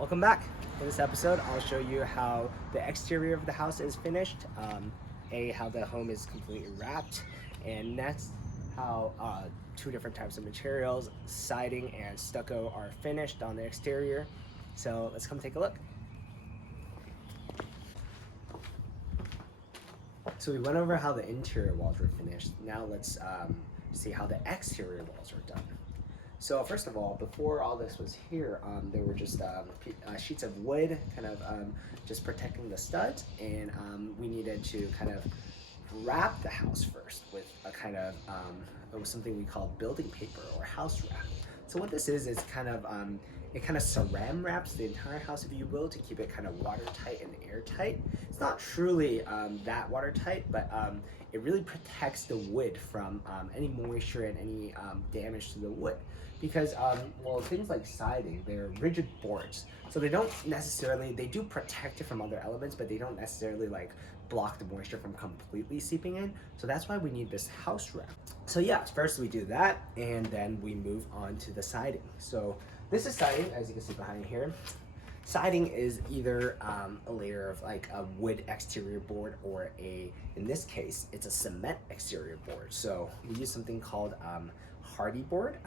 Welcome back. In this episode, I'll show you how the exterior of the house is finished, how the home is completely wrapped, and next, how two different types of materials, siding and stucco, are finished on the exterior. So let's come take a look. So we went over how the interior walls were finished. Now let's see how the exterior walls are done. So first of all, before all this was here, there were just sheets of wood, kind of just protecting the studs, and we needed to kind of wrap the house first with a kind of it was something we called building paper or house wrap. So what this is kind of it kind of saran wraps the entire house, if you will, to keep it kind of watertight and airtight. It's not truly that watertight, but it really protects the wood from any moisture and any damage to the wood. Because well, things like siding, they're rigid boards, so they don't necessarily, they do protect it from other elements, but they don't necessarily like block the moisture from completely seeping in. So that's why we need this house wrap. So yeah, first we do that, and then we move on to the siding. So this is siding, as you can see behind here. Siding is either a layer of like a wood exterior board, or in this case, it's a cement exterior board. So we use something called Hardy board.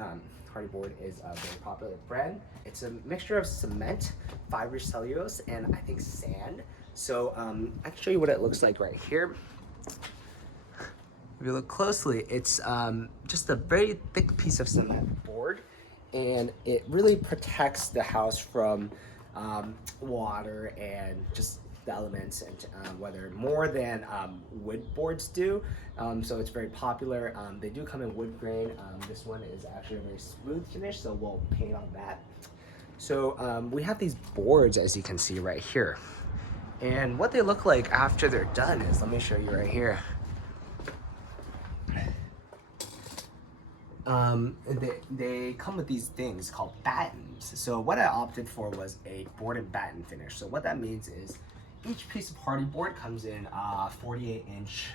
Hardy board is a very popular brand. It's a mixture of cement, fibrous cellulose, and I think sand. So I can show you what it looks like right here. If you look closely, it's just a very thick piece of cement board, and it really protects the house from water and just the elements and weather more than wood boards do. So it's very popular. They do come in wood grain. This one is actually a very smooth finish, so we'll paint on that. So we have these boards, as you can see right here. And what they look like after they're done is, let me show you right here. They come with these things called battens. So what I opted for was a board and batten finish. So what that means is each piece of hardy board comes in 48-inch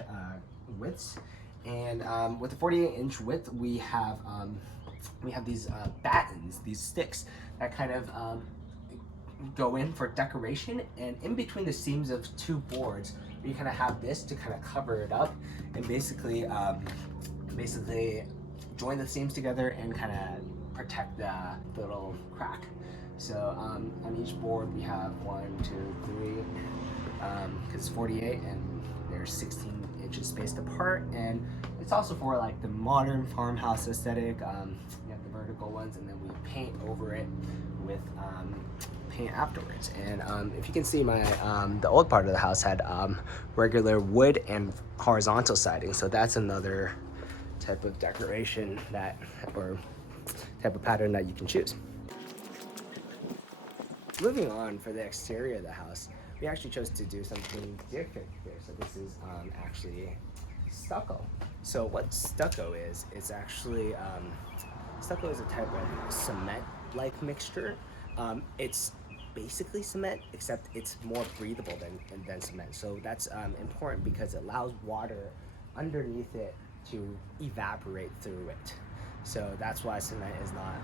widths, and with the 48-inch width, we have these battens, these sticks that kind of go in for decoration, and in between the seams of two boards, we kind of have this to kind of cover it up and basically join the seams together and kind of protect the little crack. So on each board we have 1, 2, 3, because it's 48 and they're 16 inches spaced apart, and it's also for like the modern farmhouse aesthetic. You have the vertical ones, and then we paint over it with paint afterwards. And if you can see, my the old part of the house had regular wood and horizontal siding, so that's another type of decoration or type of pattern that you can choose. Moving on, for the exterior of the house, we actually chose to do something different here. So this is actually stucco. So what stucco is, it's actually, stucco is a type of cement-like mixture. It's basically cement, except it's more breathable than cement. So that's important because it allows water underneath it to evaporate through it. So that's why cement is not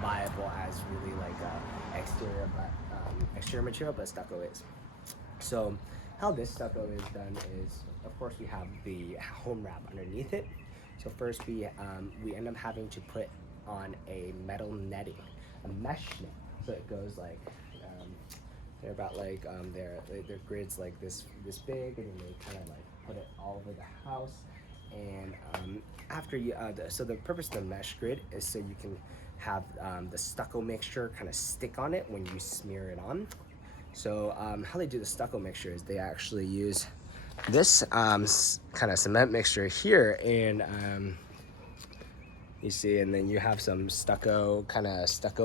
viable as really like exterior material, but stucco is. So how this stucco is done is, of course, we have the home wrap underneath it. So first we end up having to put on a metal netting, a mesh net. So it goes like they're about like they're grids like this big, and then they kind of like put it all over the house. And after you, so the purpose of the mesh grid is so you can have the stucco mixture kind of stick on it when you smear it on. So how they do the stucco mixture is they actually use this kind of cement mixture here, and you see, and then you have some stucco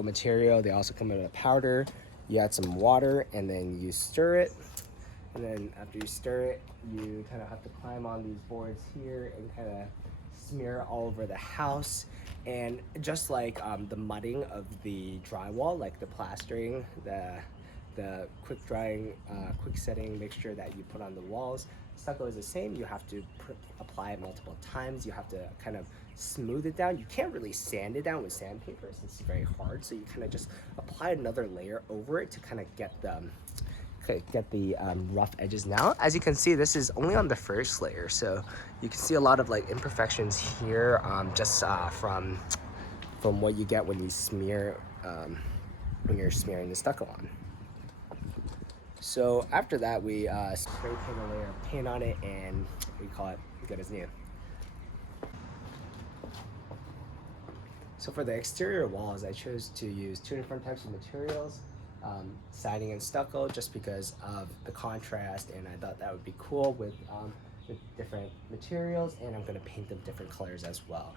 material. They also come in a powder. You add some water, and then you stir it. And then after you stir it, you kind of have to climb on these boards here and kind of smear all over the house. And just like the mudding of the drywall, like the plastering, the quick drying, quick setting mixture that you put on the walls, stucco is the same. You have to apply it multiple times. You have to kind of smooth it down. You can't really sand it down with sandpaper since it's very hard, so you kind of just apply another layer over it to kind of get the rough edges. Now, as you can see, this is only on the first layer, so you can see a lot of like imperfections here, just from what you get when you smear when you're smearing the stucco on. So after that, we spray paint a layer of paint on it, and we call it good as new. So for the exterior walls, I chose to use two different types of materials, siding and stucco, just because of the contrast, and I thought that would be cool with different materials, and I'm going to paint them different colors as well.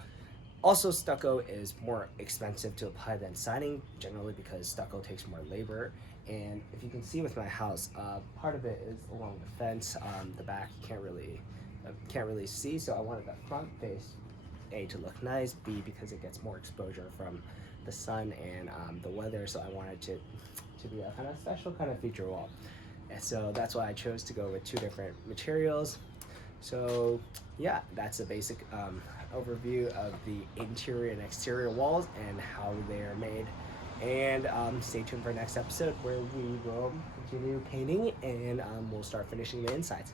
Also, stucco is more expensive to apply than siding, generally because stucco takes more labor. And if you can see with my house, part of it is along the fence. The back you can't really see, so I wanted the front face, A, to look nice, B, because it gets more exposure from the sun and the weather, so I wanted to be a kind of special kind of feature wall. And so that's why I chose to go with two different materials. So yeah, that's a basic overview of the interior and exterior walls and how they are made. And stay tuned for our next episode where we will continue painting and we'll start finishing the insides.